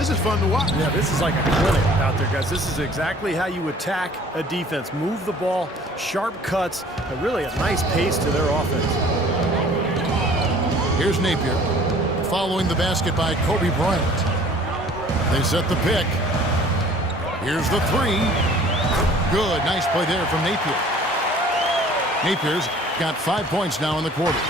This is fun to watch. Yeah, this is like a clinic out there, guys. This is exactly how you attack a defense. Move the ball, sharp cuts, and really a nice pace to their offense. Here's Napier, following the basket by Kobe Bryant. They set the pick. Here's the three. Good, nice play there from Napier. Napier's got 5 points now in the quarter.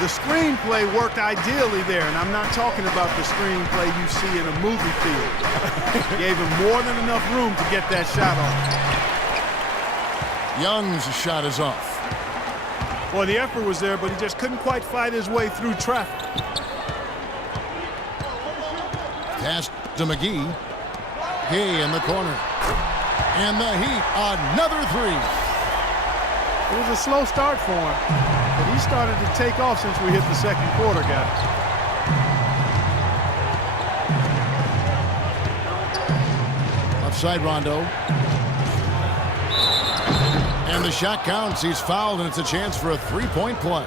The screenplay worked ideally there, and I'm not talking about the screenplay you see in a movie field. Gave him more than enough room to get that shot off. Young's shot is off. Well, the effort was there, but he just couldn't quite fight his way through traffic. Pass to McGee. Gay in the corner. And the Heat, another three. It was a slow start for him, but he started to take off since we hit the second quarter, guys. Offside Rondo. And the shot counts. He's fouled, and it's a chance for a three-point play.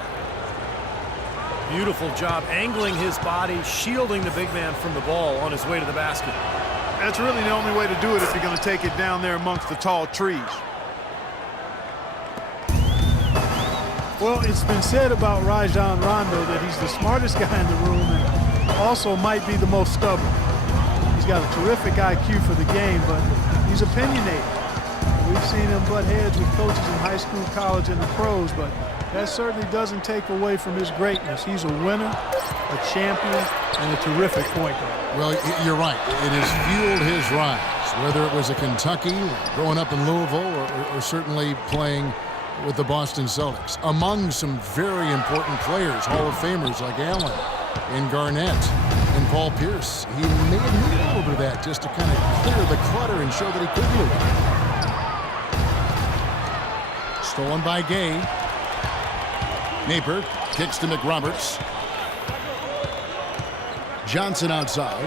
Beautiful job angling his body, shielding the big man from the ball on his way to the basket. That's really the only way to do it if you're going to take it down there amongst the tall trees. Well, it's been said about Rajon Rondo that he's the smartest guy in the room and also might be the most stubborn. He's got a terrific IQ for the game, but he's opinionated. We've seen him butt heads with coaches in high school, college, and the pros, but that certainly doesn't take away from his greatness. He's a winner, a champion, and a terrific point guard. Well, you're right. It has fueled his rise, whether it was at Kentucky, growing up in Louisville, or certainly playing with the Boston Celtics. Among some very important players, Hall of Famers like Allen and Garnett and Paul Pierce. He may have needed a little bit of that just to kind of clear the clutter and show that he could move. Stolen by Gay. Napier kicks to McRoberts. Johnson outside.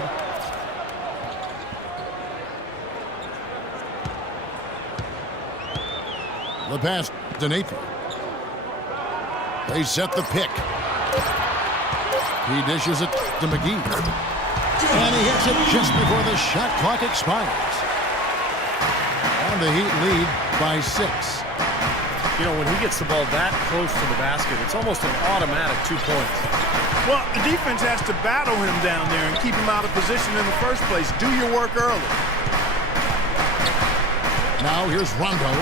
The pass to Napier. They set the pick. He dishes it to McGee. And he hits it just before the shot clock expires. And the Heat lead by 6. You know, when he gets the ball that close to the basket, it's almost an automatic 2 points. Well, the defense has to battle him down there and keep him out of position in the first place. Do your work early. Now here's Rondo.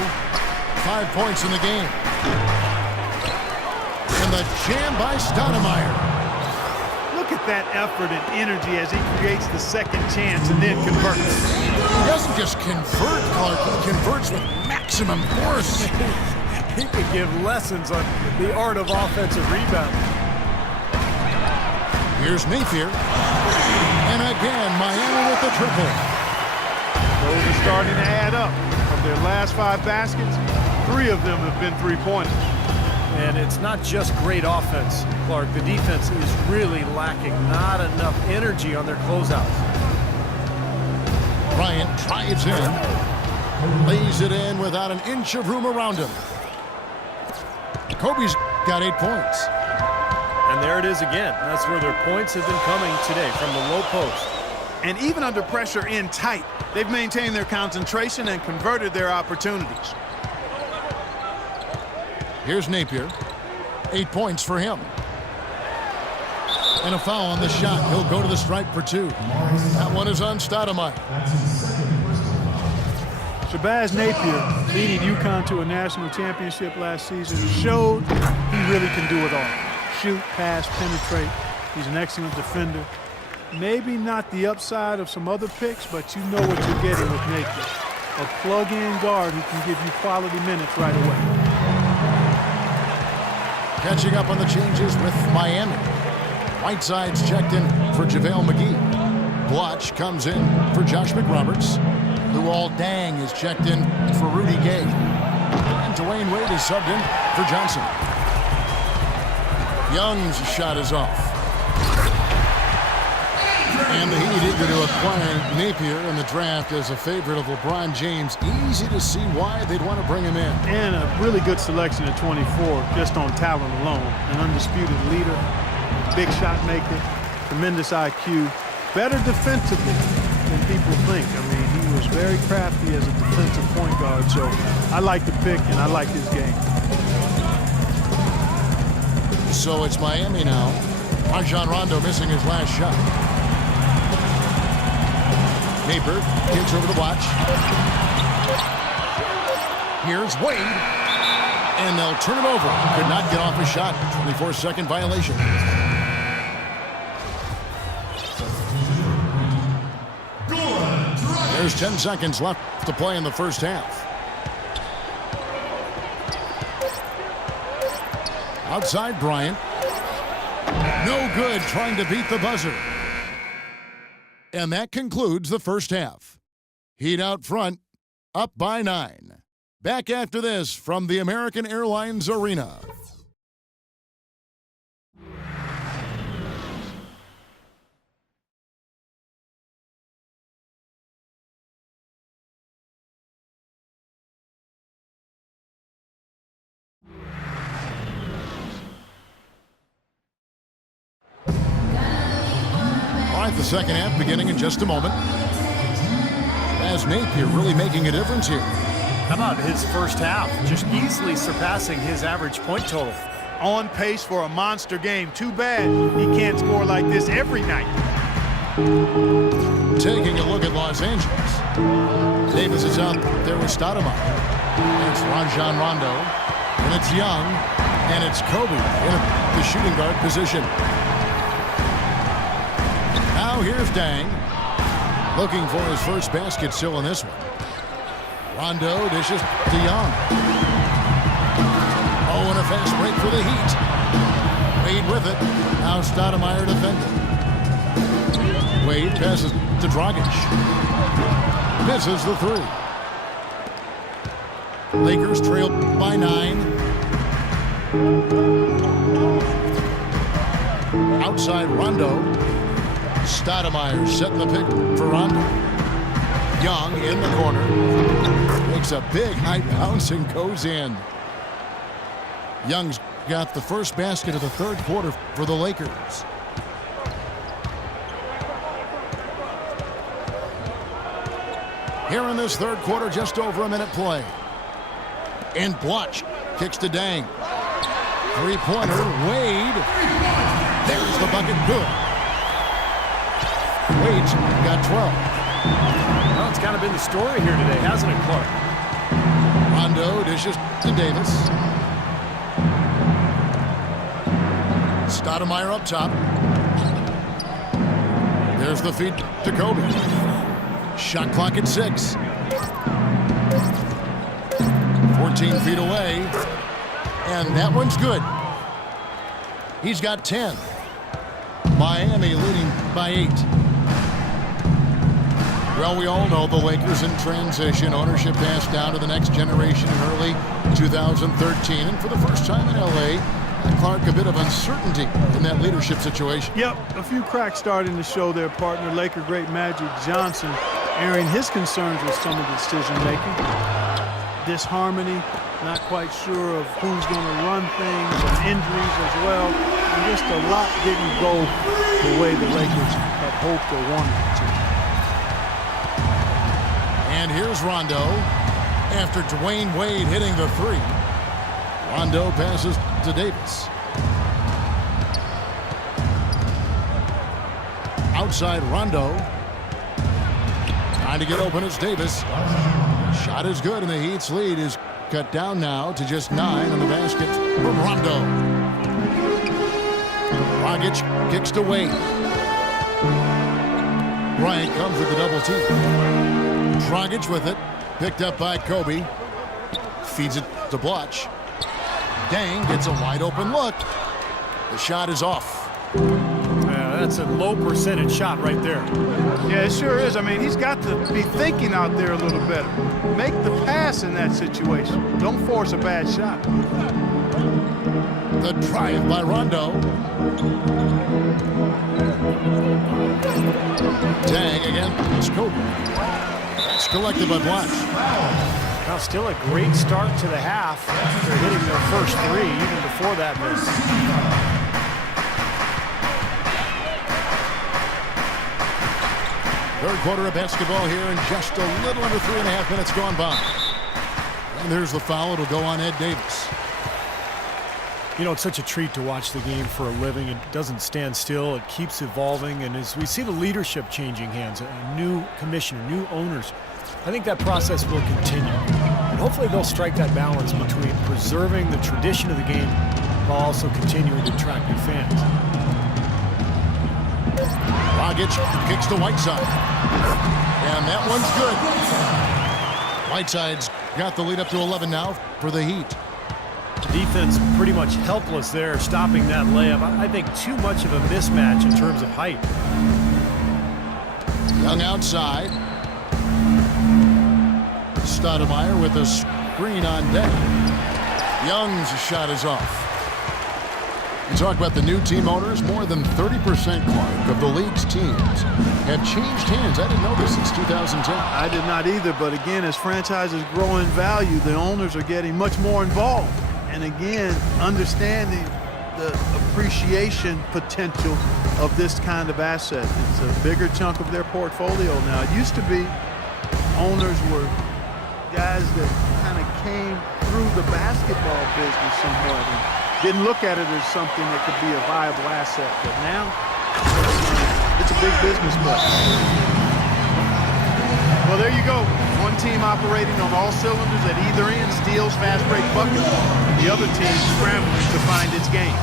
5 points in the game. And the jam by Stoudemire. Look at that effort and energy as he creates the second chance and then converts. He doesn't just convert, Clark. He converts with maximum force. He could give lessons on the art of offensive rebounding. Here's Napier. And again, Miami with the triple. Those are starting to add up. Of their last 5 baskets, 3 of them have been three-pointers. And it's not just great offense, Clark. The defense is really lacking. Not enough energy on their closeouts. Bryant drives in. Lays it in without an inch of room around him. Kobe's got 8 points. And there it is again. That's where their points have been coming today, from the low post. And even under pressure in tight, they've maintained their concentration and converted their opportunities. Here's Napier. 8 points for him. And a foul on the shot. He'll go to the stripe for 2. That one is on Stoudemire. Shabazz Napier, leading UConn to a national championship last season, showed he really can do it all. Shoot, pass, penetrate. He's an excellent defender. Maybe not the upside of some other picks, but you know what you're getting with Napier. A plug-in guard who can give you quality minutes right away. Catching up on the changes with Miami. Whiteside's checked in for JaVale McGee. Blotch comes in for Josh McRoberts. Luol Deng is checked in for Rudy Gay. And Dwayne Wade is subbed in for Johnson. Young's shot is off. And the Heat eager to acquire Napier in the draft as a favorite of LeBron James. Easy to see why they'd want to bring him in. And a really good selection at 24, just on talent alone. An undisputed leader, big shot maker, tremendous IQ, better defensively than people think. I mean, he was very crafty as a defensive point guard, so I like the pick and I like his game. So it's Miami now. Rajon Rondo missing his last shot. Napier kicks over the watch. Here's Wade. And they'll turn it over. Could not get off a shot. 24-second violation. There's 10 seconds left to play in the first half. Outside Bryant. No good, trying to beat the buzzer. And that concludes the first half. Heat out front, up by 9. Back after this from the American Airlines Arena. The second half beginning in just a moment. As Napier really making a difference here. How about his first half? Just easily surpassing his average point total. On pace for a monster game. Too bad he can't score like this every night. Taking a look at Los Angeles. Davis is out there with Stoudemire. It's Rajon Rondo. And it's Young. And it's Kobe in the shooting guard position. Now here's Dang. Looking for his first basket still in this one. Rondo dishes to Young. Oh, and a fast break for the Heat. Wade with it. Now Stoudemire defending. Wade passes to Dragic. Misses the three. Lakers trail by 9. Outside Rondo. Stoudemire setting the pick for Rondo. Young in the corner. Makes a big high bounce and goes in. Young's got the first basket of the third quarter for the Lakers. Here in this third quarter, just over a minute play. And Blotch kicks to Dang. Three-pointer, Wade. There's the bucket, good. Wade's got 12. Well, it's kind of been the story here today, hasn't it, Clark? Rondo dishes to Davis. Stoudemire up top. There's the feed to Kobe. Shot clock at 6. 14 feet away. And that one's good. He's got 10. Miami leading by 8. Well, we all know the Lakers in transition. Ownership passed down to the next generation in early 2013. And for the first time in L.A., Clark, a bit of uncertainty in that leadership situation. Yep, a few cracks starting to show their partner, Laker great Magic Johnson, airing his concerns with some of the decision-making. Disharmony, not quite sure of who's going to run things, and injuries as well. And just a lot didn't go the way the Lakers had hoped or wanted it to. And here's Rondo. After Dwayne Wade hitting the three, Rondo passes to Davis. Outside Rondo. Trying to get open, it's Davis. Shot is good, and the Heat's lead is cut down now to just 9 on the basket from Rondo. Dragic kicks to Wade. Bryant comes with the double team. Dragic with it. Picked up by Kobe. Feeds it to Blotch. Dang gets a wide open look. The shot is off. Yeah, that's a low percentage shot right there. Yeah, it sure is. I mean, he's got to be thinking out there a little better. Make the pass in that situation. Don't force a bad shot. The drive by Rondo. Dang again. It's Kobe. That's collected by Blotch. Now still a great start to the half after hitting their first three, even before that miss. Third quarter of basketball here, and just a little under 3.5 minutes gone by. And there's the foul. It'll go on Ed Davis. You know, it's such a treat to watch the game for a living. It doesn't stand still. It keeps evolving. And as we see the leadership changing hands, a new commissioner, new owners, I think that process will continue. And hopefully they'll strike that balance between preserving the tradition of the game while also continuing to attract new fans. Dragic kicks to Whiteside. And that one's good. Whiteside's got the lead up to 11 now for the Heat. Defense pretty much helpless there, stopping that layup. I think too much of a mismatch in terms of height. Young outside. Stoudemire with a screen on deck. Young's shot is off. You talk about the new team owners. More than 30%, Clark, of the league's teams have changed hands. I didn't know this since 2010. I did not either, but again, as franchises grow in value, the owners are getting much more involved. And again, understanding the appreciation potential of this kind of asset. It's a bigger chunk of their portfolio now. It used to be owners were guys that kind of came through the basketball business somewhat and didn't look at it as something that could be a viable asset. But now, it's a big business play. Well, there you go. One team operating on all cylinders at either end, steals, fast break buckets. The other team scrambling to find its game.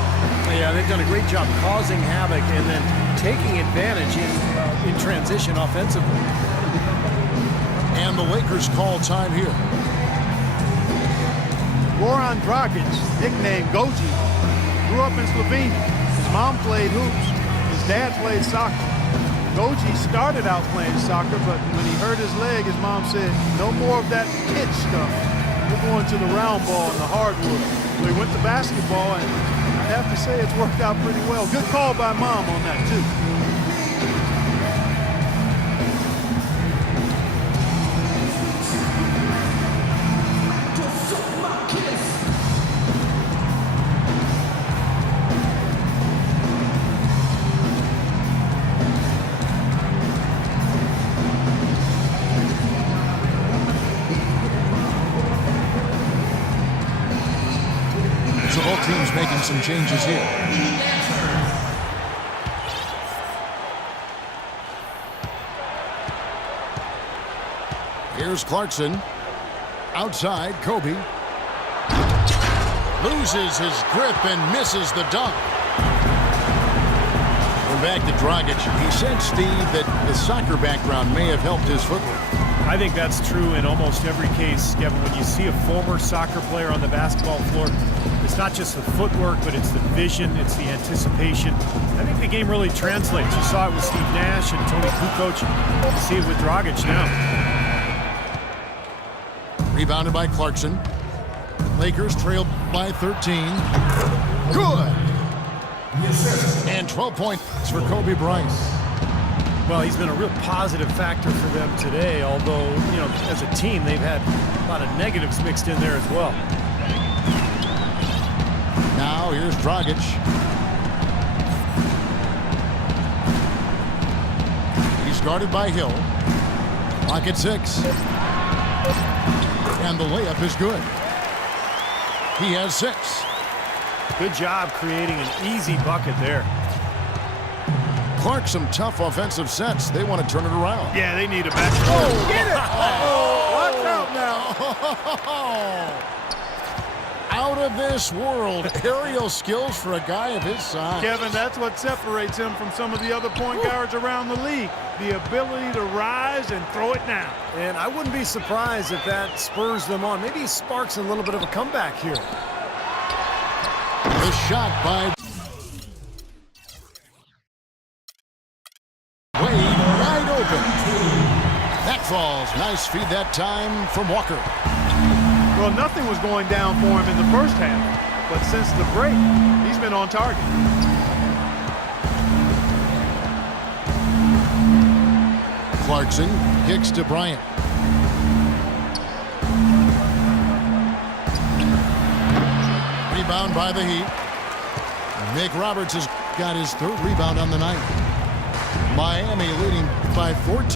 Yeah, they've done a great job causing havoc and then taking advantage in transition offensively. And the Lakers call time here. Goran Dragic, nicknamed Goji, grew up in Slovenia. His mom played hoops. His dad played soccer. Goji started out playing soccer, but when he hurt his leg, his mom said, no more of that pitch stuff. You're going to the round ball and the hardwood. So he went to basketball, and I have to say it's worked out pretty well. Good call by mom on that, too. Teams making some changes here. Here's Clarkson. Outside, Kobe. Loses his grip and misses the dunk. We're back to Dragic. He said, Steve, that the soccer background may have helped his footwork. I think that's true in almost every case, Kevin. When you see a former soccer player on the basketball floor, it's not just the footwork, but it's the vision, it's the anticipation. I think the game really translates. You saw it with Steve Nash and Tony Kukoc. You see it with Dragic now. Rebounded by Clarkson. Lakers trailed by 13. Good! And 12 points for Kobe Bryce. Well, he's been a real positive factor for them today, although, you know, as a team, they've had a lot of negatives mixed in there as well. Now, here's Dragic. He's guarded by Hill. Clock at 6. And the layup is good. He has 6. Good job creating an easy bucket there. Clark, some tough offensive sets. They want to turn it around. Yeah, they need a basket. Oh, get it! Oh, watch out now. Out of this world. Aerial skills for a guy of his size. Kevin, that's what separates him from some of the other point guards around the league. The ability to rise and throw it down. And I wouldn't be surprised if that spurs them on. Maybe sparks a little bit of a comeback here. The shot by Wade, wide open. That falls. Nice feed that time from Walker. Well, nothing was going down for him in the first half, but since the break, he's been on target. Clarkson kicks to Bryant. Rebound by the Heat. Nick Roberts has got his 3rd rebound on the night. Miami leading by 14.